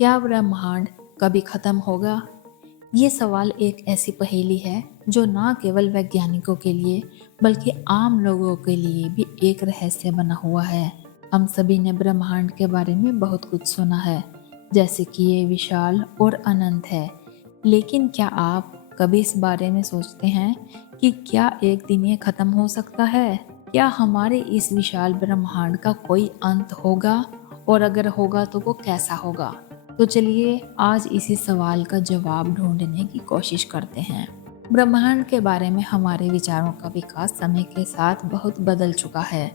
क्या ब्रह्मांड कभी खत्म होगा? ये सवाल एक ऐसी पहेली है जो ना केवल वैज्ञानिकों के लिए बल्कि आम लोगों के लिए भी एक रहस्य बना हुआ है। हम सभी ने ब्रह्मांड के बारे में बहुत कुछ सुना है, जैसे कि ये विशाल और अनंत है। लेकिन क्या आप कभी इस बारे में सोचते हैं कि क्या एक दिन ये खत्म हो सकता है? क्या हमारे इस विशाल ब्रह्मांड का कोई अंत होगा? और अगर होगा तो वो कैसा होगा? तो चलिए आज इसी सवाल का जवाब ढूंढने की कोशिश करते हैं। ब्रह्मांड के बारे में हमारे विचारों का विकास समय के साथ बहुत बदल चुका है।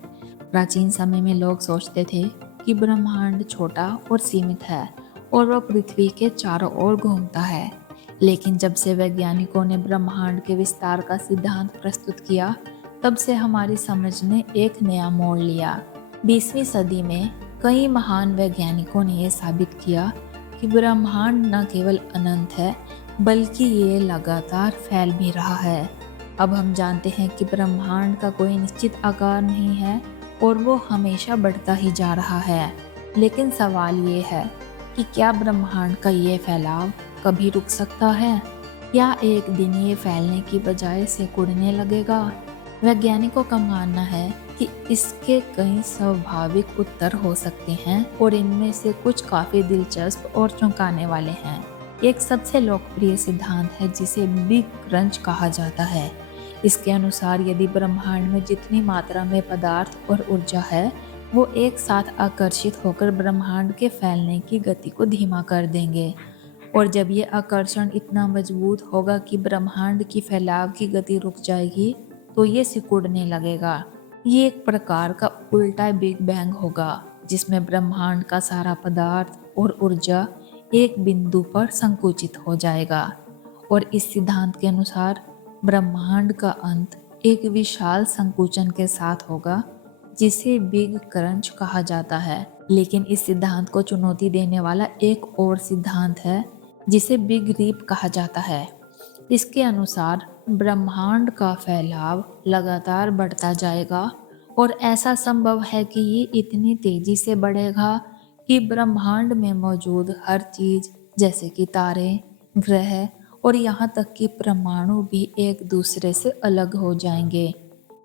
प्राचीन समय में लोग सोचते थे कि ब्रह्मांड छोटा और सीमित है और वह पृथ्वी के चारों ओर घूमता है। लेकिन जब से वैज्ञानिकों ने ब्रह्मांड के विस्तार का सिद्धांत प्रस्तुत किया, तब से हमारी समझ ने एक नया मोड़ लिया। 20वीं सदी में कई महान वैज्ञानिकों ने यह साबित किया कि ब्रह्मांड न केवल अनंत है बल्कि ये लगातार फैल भी रहा है। अब हम जानते हैं कि ब्रह्मांड का कोई निश्चित आकार नहीं है और वो हमेशा बढ़ता ही जा रहा है। लेकिन सवाल ये है कि क्या ब्रह्मांड का ये फैलाव कभी रुक सकता है? या एक दिन ये फैलने की बजाय सिकुड़ने लगेगा? वैज्ञानिकों का मानना है कि इसके कई स्वाभाविक उत्तर हो सकते हैं और इनमें से कुछ काफी दिलचस्प और चौंकाने वाले हैं। एक सबसे लोकप्रिय सिद्धांत है जिसे बिग क्रंच कहा जाता है। इसके अनुसार यदि ब्रह्मांड में जितनी मात्रा में पदार्थ और ऊर्जा है, वो एक साथ आकर्षित होकर ब्रह्मांड के फैलने की गति को धीमा कर देंगे। और जब ये आकर्षण इतना मजबूत होगा कि ब्रह्मांड की फैलाव की गति रुक जाएगी, तो ये सिकुड़ने लगेगा। ये एक प्रकार का उल्टा बिग बैंग होगा, जिसमें ब्रह्मांड का सारा पदार्थ और ऊर्जा एक बिंदु पर संकुचित हो जाएगा। और इस सिद्धांत के अनुसार ब्रह्मांड का अंत एक विशाल संकुचन के साथ होगा, जिसे बिग क्रंच कहा जाता है। लेकिन इस सिद्धांत को चुनौती देने वाला एक और सिद्धांत है जिसे बिग रीप कहा जाता है। इसके अनुसार ब्रह्मांड का फैलाव लगातार बढ़ता जाएगा और ऐसा संभव है कि ये इतनी तेजी से बढ़ेगा कि ब्रह्मांड में मौजूद हर चीज, जैसे कि तारे, ग्रह और यहाँ तक कि परमाणु भी एक दूसरे से अलग हो जाएंगे।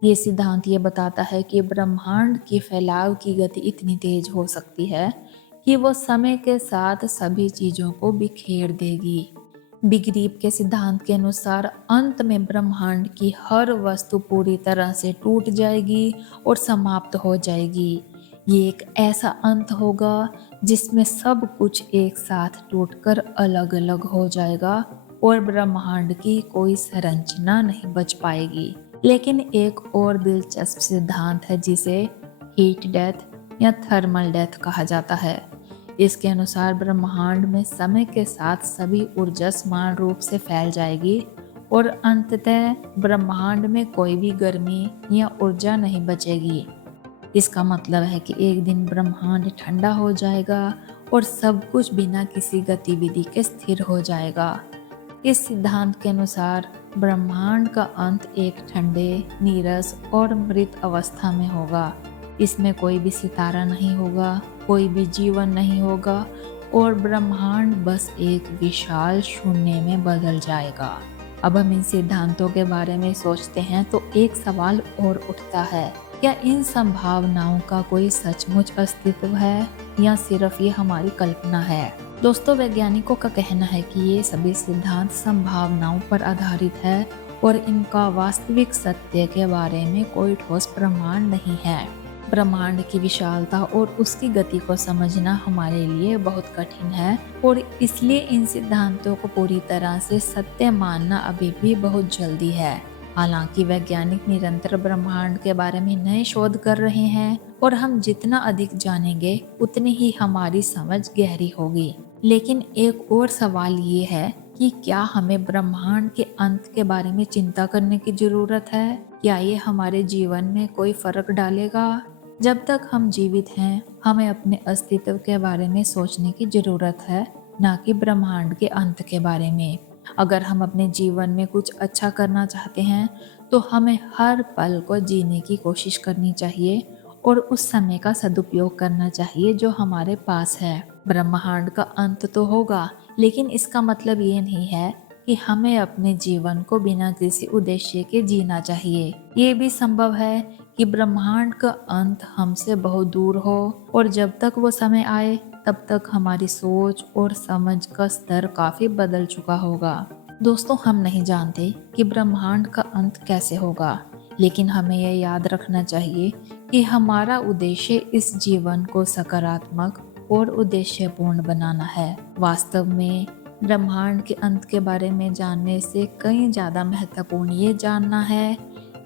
ये सिद्धांत ये बताता है कि ब्रह्मांड की फैलाव की गति इतनी तेज हो सकती है कि वो समय के साथ सभी चीजों को बिखेर देगी। बिग रीप के सिद्धांत के अनुसार अंत में ब्रह्मांड की हर वस्तु पूरी तरह से टूट जाएगी और समाप्त हो जाएगी। ये एक ऐसा अंत होगा जिसमें सब कुछ एक साथ टूटकर अलग अलग हो जाएगा और ब्रह्मांड की कोई संरचना नहीं बच पाएगी। लेकिन एक और दिलचस्प सिद्धांत है जिसे हीट डेथ या थर्मल डेथ कहा जाता है। इसके अनुसार ब्रह्मांड में समय के साथ सभी ऊर्जा समान रूप से फैल जाएगी और अंततः ब्रह्मांड में कोई भी गर्मी या ऊर्जा नहीं बचेगी। इसका मतलब है कि एक दिन ब्रह्मांड ठंडा हो जाएगा और सब कुछ बिना किसी गतिविधि के स्थिर हो जाएगा। इस सिद्धांत के अनुसार ब्रह्मांड का अंत एक ठंडे, नीरस और मृत अवस्था में होगा। इसमें कोई भी सितारा नहीं होगा, कोई भी जीवन नहीं होगा और ब्रह्मांड बस एक विशाल शून्य में बदल जाएगा। अब हम इन सिद्धांतों के बारे में सोचते हैं तो एक सवाल और उठता है, क्या इन संभावनाओं का कोई सचमुच अस्तित्व है या सिर्फ ये हमारी कल्पना है? दोस्तों, वैज्ञानिकों का कहना है कि ये सभी सिद्धांत संभावनाओं पर आधारित है और इनका वास्तविक सत्य के बारे में कोई ठोस प्रमाण नहीं है। ब्रह्मांड की विशालता और उसकी गति को समझना हमारे लिए बहुत कठिन है और इसलिए इन सिद्धांतों को पूरी तरह से सत्य मानना अभी भी बहुत जल्दी है। हालांकि वैज्ञानिक निरंतर ब्रह्मांड के बारे में नए शोध कर रहे हैं और हम जितना अधिक जानेंगे उतनी ही हमारी समझ गहरी होगी। लेकिन एक और सवाल ये है कि क्या हमें ब्रह्मांड के अंत के बारे में चिंता करने की जरूरत है? क्या ये हमारे जीवन में कोई फर्क डालेगा? जब तक हम जीवित हैं, हमें अपने अस्तित्व के बारे में सोचने की जरूरत है, ना कि ब्रह्मांड के अंत के बारे में। अगर हम अपने जीवन में कुछ अच्छा करना चाहते हैं तो हमें हर पल को जीने की कोशिश करनी चाहिए और उस समय का सदुपयोग करना चाहिए जो हमारे पास है। ब्रह्मांड का अंत तो होगा, लेकिन इसका मतलब ये नहीं है कि हमें अपने जीवन को बिना किसी उद्देश्य के जीना चाहिए। ये भी संभव है कि ब्रह्मांड का अंत हमसे बहुत दूर हो और जब तक वो समय आए तब तक हमारी सोच और समझ का स्तर काफी बदल चुका होगा। दोस्तों, हम नहीं जानते कि ब्रह्मांड का अंत कैसे होगा, लेकिन हमें यह याद रखना चाहिए कि हमारा उद्देश्य इस जीवन को सकारात्मक और उद्देश्यपूर्ण बनाना है। वास्तव में ब्रह्मांड के अंत के बारे में जानने से कहीं ज्यादा महत्वपूर्ण ये जानना है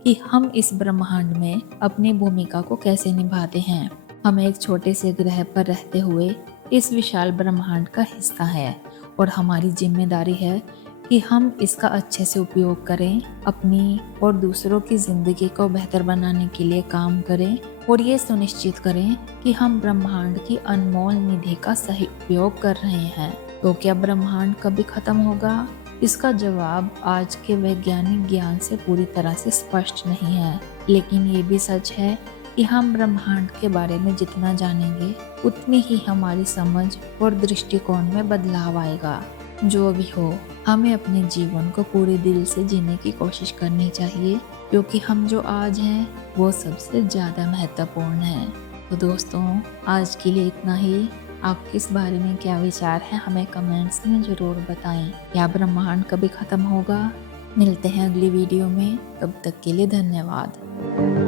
कि हम इस ब्रह्मांड में अपनी भूमिका को कैसे निभाते हैं। हम एक छोटे से ग्रह पर रहते हुए इस विशाल ब्रह्मांड का हिस्सा है और हमारी जिम्मेदारी है कि हम इसका अच्छे से उपयोग करें, अपनी और दूसरों की जिंदगी को बेहतर बनाने के लिए काम करें और ये सुनिश्चित करें कि हम ब्रह्मांड की अनमोल निधि का सही उपयोग कर रहे हैं। तो क्या ब्रह्मांड कभी खत्म होगा? इसका जवाब आज के वैज्ञानिक ज्ञान से पूरी तरह से स्पष्ट नहीं है, लेकिन ये भी सच है कि हम ब्रह्मांड के बारे में जितना जानेंगे उतनी ही हमारी समझ और दृष्टिकोण में बदलाव आएगा। जो भी हो, हमें अपने जीवन को पूरे दिल से जीने की कोशिश करनी चाहिए, क्योंकि हम जो आज हैं वो सबसे ज़्यादा महत्वपूर्ण है। तो दोस्तों, आज के लिए इतना ही। आपके इस बारे में क्या विचार है हमें कमेंट्स में ज़रूर बताएं। क्या ब्रह्मांड कभी ख़त्म होगा? मिलते हैं अगली वीडियो में, तब तक के लिए धन्यवाद।